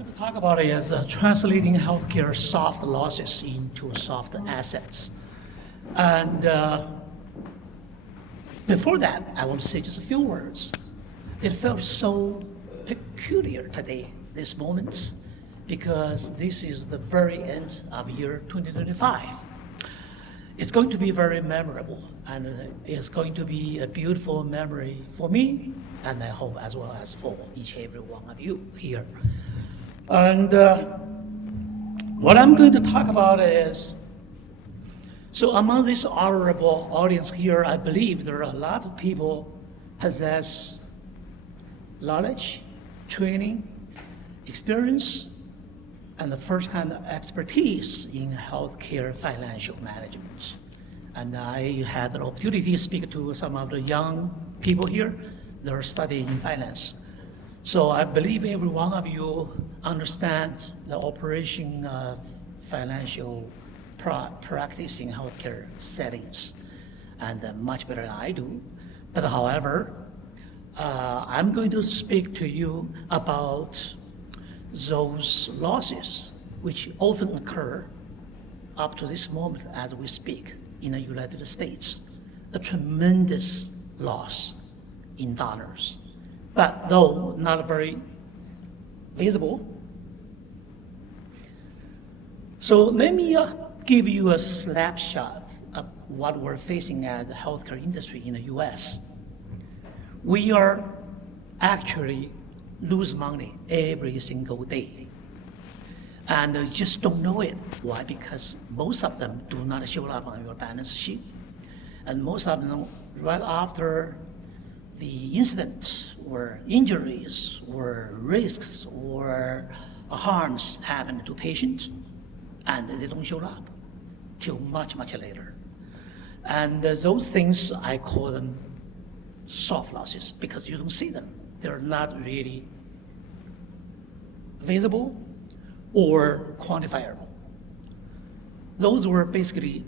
going to talk about is translating healthcare soft losses into soft assets. And before that, I want to say just a few words. It felt so peculiar today, this moment, because this is the very end of year 2025. It's going to be very memorable, and it's going to be a beautiful memory for me, and I hope as well as for each and every one of you here. And what I'm going to talk about is, so among this honorable audience here, I believe there are a lot of people possess knowledge, training, experience, and the first-hand expertise in healthcare financial management. And I had an opportunity to speak to some of the young people here that are studying finance. So I believe every one of you understand the operation of financial practice in healthcare settings, and much better than I do. But however, I'm going to speak to you about those losses which often occur up to this moment as we speak in the United States. A tremendous loss in dollars, but though not very visible. So let me give you a snapshot of what we're facing as a healthcare industry in the US. We are actually lose money every single day. And you just don't know it. Why? Because most of them do not show up on your balance sheet. And most of them, right after the incident or injuries or risks or harms happen to patients, and they don't show up till much, much later. And those things, I call them soft losses because you don't see them. They're not really visible or quantifiable. Those were basically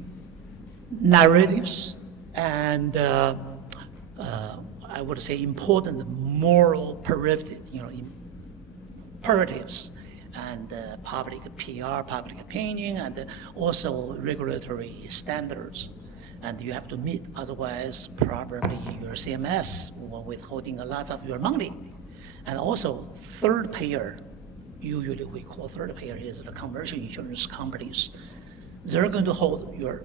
narratives and I would say important moral imperatives and public PR, public opinion, and also regulatory standards. And you have to meet, otherwise probably your CMS will withholding a lot of your money. And also third payer, usually we call third payer is the commercial insurance companies. They're going to hold your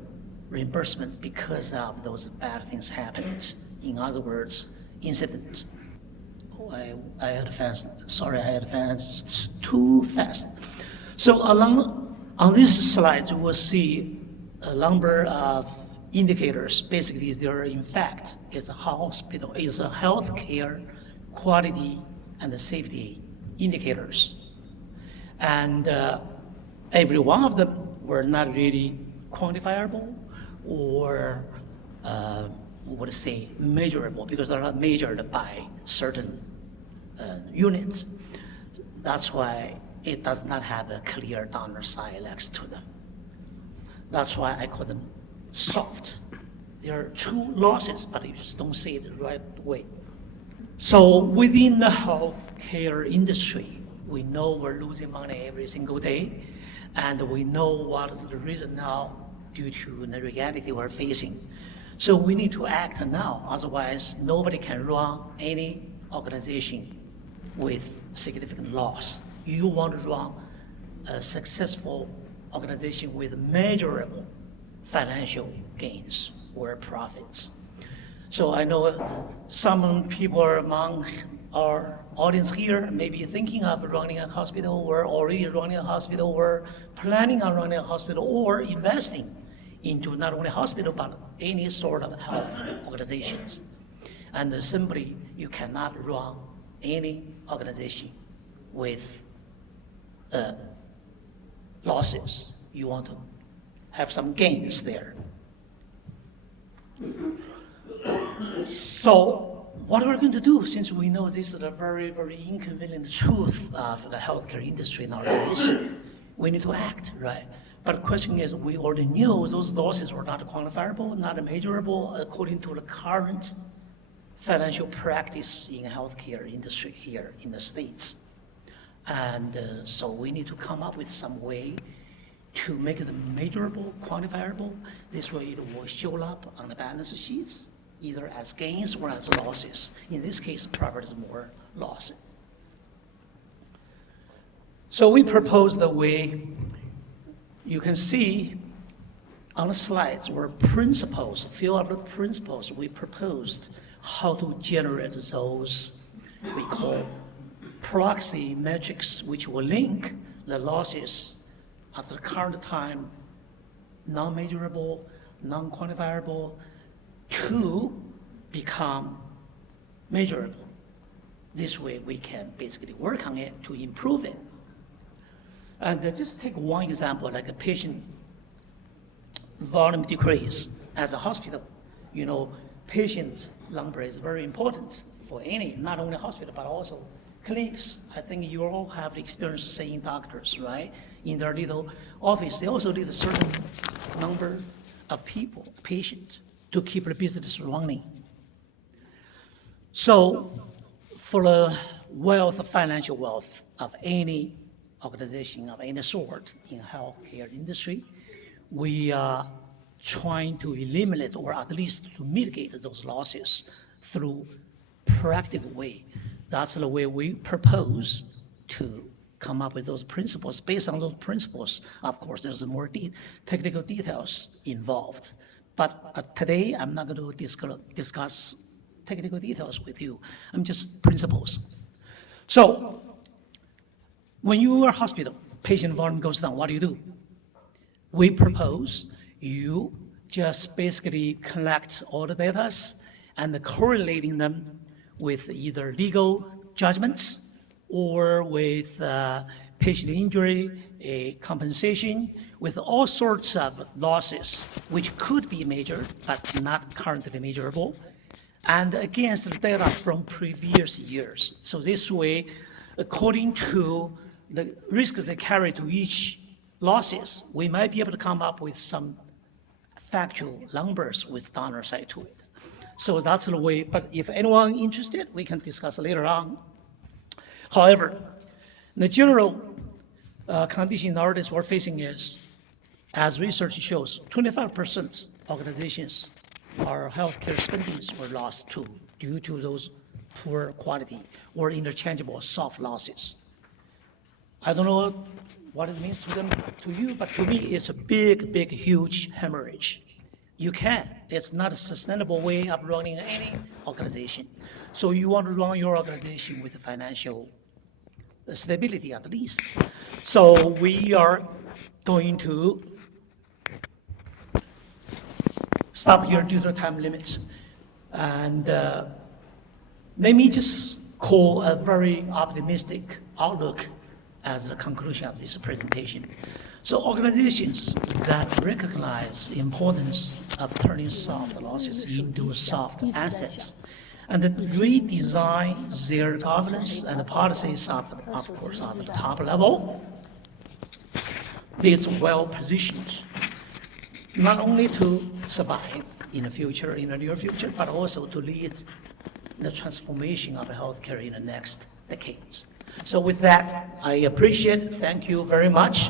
reimbursement because of those bad things happened. In other words, incident. I advanced too fast. So on this slide, you will see a number of indicators. Basically, there in fact is a healthcare quality and safety indicators. And every one of them were not really quantifiable or would say measurable because they're not measured by certain units. That's why it does not have a clear dollar sign next to them. That's why I call them soft. They are true losses, but you just don't see it the right way. So within the healthcare industry, we know we're losing money every single day, and we know what is the reason now due to the reality we're facing. So we need to act now, otherwise nobody can run any organization with significant loss. You want to run a successful organization with measurable financial gains or profits. So I know some people among our audience here may be thinking of running a hospital or already running a hospital or planning on running a hospital or investing into not only hospital but any sort of health organizations. And simply you cannot run any organization with losses. You want to have some gains there. So what we're going to do, since we know this is a very, very inconvenient truth of the healthcare industry nowadays, we need to act, right? But the question is, we already knew those losses were not quantifiable, not measurable according to the current financial practice in healthcare industry here in the States. And so we need to come up with some way to make it measurable, quantifiable. This way it will show up on the balance sheets, either as gains or as losses. In this case, probably is more loss. So we propose the way you can see on the slides were principles, a few of the principles we proposed how to generate those we call proxy metrics, which will link the losses at the current time, non-measurable, non-quantifiable, to become measurable. This way we can basically work on it to improve it. And just take one example, like a patient volume decrease. As a hospital, patient number is very important for any, not only hospital, but also clinics. I think you all have experience seeing doctors, right? In their little office, they also need a certain number of people, patients, to keep the business running. So for the financial wealth of any organization of any sort in healthcare industry, we are trying to eliminate or at least to mitigate those losses through practical way. That's the way we propose to come up with those principles. Based on those principles, of course, there's more technical details involved. But today, I'm not going to discuss technical details with you. I'm just principles. So when you are hospital, patient volume goes down, what do? We propose you just basically collect all the data and correlating them with either legal judgments or with patient injury, compensation, with all sorts of losses, which could be measured but not currently measurable, and against the data from previous years. So this way, according to the risks they carry to each losses, we might be able to come up with some factual numbers with dollar side to it. So that's the way, but if anyone interested, we can discuss later on. However, the general condition nowadays we're facing is, as research shows, 25% organizations, our healthcare spendings were lost too, due to those poor quality or interchangeable soft losses. I don't know what it means to you, but to me, it's a big, huge hemorrhage. It's not a sustainable way of running any organization. So you want to run your organization with financial stability at least. So we are going to stop here due to time limits. And let me just call a very optimistic outlook as the conclusion of this presentation. So organizations that recognize the importance of turning soft losses into soft assets and redesign their governance and policies of course, on the top level, it's well positioned not only to survive in the near future, but also to lead the transformation of healthcare in the next decades. So with that, I appreciate, thank you very much.